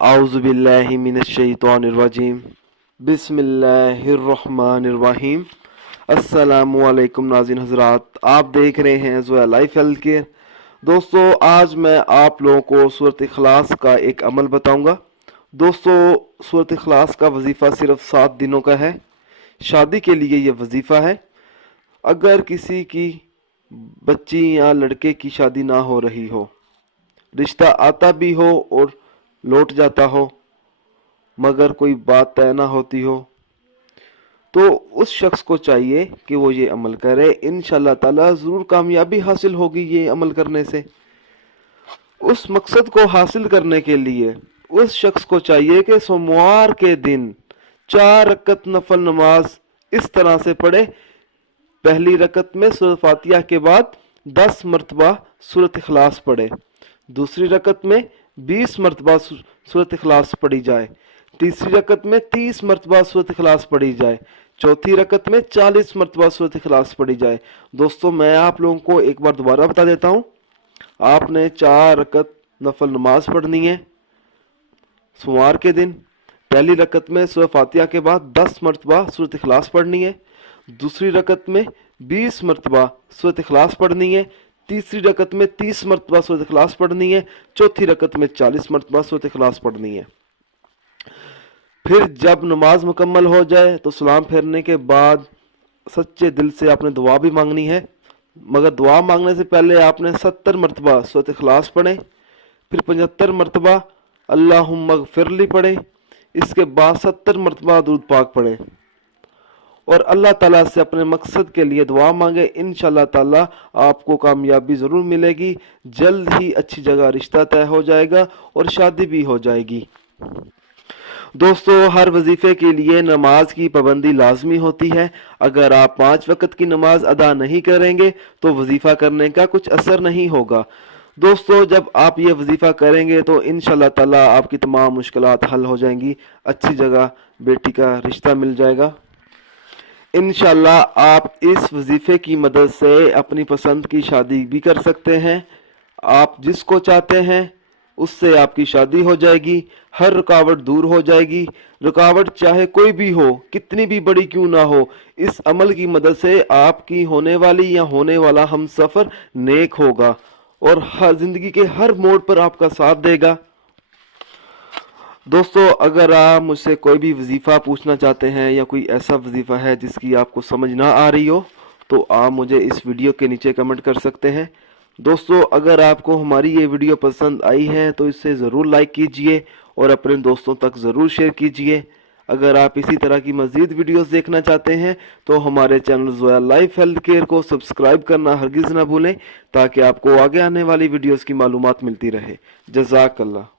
आउज़ुबिल्लाहि मिनश्शैतानिर्रजीम बिस्मिल्लाहिर्रहमानिर्रहीम। अस्सलामु अलैकुम नाज़रीन हज़रात, आप देख रहे हैं ज़ोया लाइफ हेल्थ केयर। दोस्तों, आज मैं आप लोगों को सूरत इखलास का एक अमल बताऊंगा। दोस्तों, सूरत इखलास का वजीफ़ा सिर्फ 7 दिनों का है। शादी के लिए ये वजीफ़ा है। अगर किसी की बच्ची या लड़के की शादी ना हो रही हो, रिश्ता आता भी हो और लौट जाता हो, मगर कोई बात तय ना होती हो, तो उस शख्स को चाहिए कि वो ये अमल करे। इंशाल्लाह ताला ज़रूर कामयाबी हासिल होगी ये अमल करने से। उस मकसद को हासिल करने के लिए उस शख्स को चाहिए कि सोमवार के दिन 4 रकत नफल नमाज इस तरह से पढ़े। पहली रकत में सूरत फातिहा के बाद 10 मरतबा सूरत इखलास पढ़े। दूसरी रकत में 20 मरतबा सूरत इखलास पढ़ी जाए। तीसरी रकत में 30 मरतबा सूरत इखलास पढ़ी जाए। चौथी रकत में 40 मरतबा सूरत इखलास पढ़ी जाए। दोस्तों, मैं आप लोगों को एक बार दोबारा बता देता हूँ। आपने 4 रकत नफल नमाज पढ़नी है सोमवार के दिन। पहली रकत में सूरत फातिहा के बाद 10 मरतबा सूरत इखलास पढ़नी है। दूसरी रकत में 20 मरतबा सूरत इखलास पढ़नी है। तीसरी रकत में 30 मरतबा सूरत इखलास पढ़नी है। चौथी रकत में 40 मरतबा सूरत इखलास पढ़नी है। फिर जब नमाज मुकम्मल हो जाए तो सलाम फेरने के बाद सच्चे दिल से आपने दुआ भी मांगनी है, मगर दुआ मांगने से पहले आपने 70 मरतबा सूरत इखलास पढ़े। फिर 75 मरतबा अल्लाहुम्मा ग़फ़िरली पढ़े। इसके बाद 70 मरतबा दुरूद पाक पढ़े और अल्लाह ताला से अपने मकसद के लिए दुआ मांगे। इंशाल्लाह ताला आपको कामयाबी ज़रूर मिलेगी। जल्द ही अच्छी जगह रिश्ता तय हो जाएगा और शादी भी हो जाएगी। दोस्तों, हर वजीफे के लिए नमाज की पाबंदी लाजमी होती है। अगर आप 5 वक्त की नमाज अदा नहीं करेंगे तो वजीफा करने का कुछ असर नहीं होगा। दोस्तों, जब आप ये वजीफा करेंगे तो इंशाल्लाह ताला आपकी तमाम मुश्किलात हल हो जाएंगी। अच्छी जगह बेटी का रिश्ता मिल जाएगा। इंशाल्लाह आप इस वजीफे की मदद से अपनी पसंद की शादी भी कर सकते हैं। आप जिसको चाहते हैं उससे आपकी शादी हो जाएगी। हर रुकावट दूर हो जाएगी। रुकावट चाहे कोई भी हो, कितनी भी बड़ी क्यों ना हो, इस अमल की मदद से आपकी होने वाली या होने वाला हम सफ़र नेक होगा और हर जिंदगी के हर मोड़ पर आपका साथ देगा। दोस्तों, अगर आप मुझसे कोई भी वजीफ़ा पूछना चाहते हैं या कोई ऐसा वजीफ़ा है जिसकी आपको समझ ना आ रही हो, तो आप मुझे इस वीडियो के नीचे कमेंट कर सकते हैं। दोस्तों, अगर आपको हमारी ये वीडियो पसंद आई है तो इसे ज़रूर लाइक कीजिए और अपने दोस्तों तक ज़रूर शेयर कीजिए। अगर आप इसी तरह की मज़ीद वीडियोस देखना चाहते हैं तो हमारे channel Zoya life health care को सब्सक्राइब करना हरगिज़ ना भूलें, ताकि आपको आगे आने वाली वीडियोस की मालूमात मिलती रहे। जज़ाकल्लाह।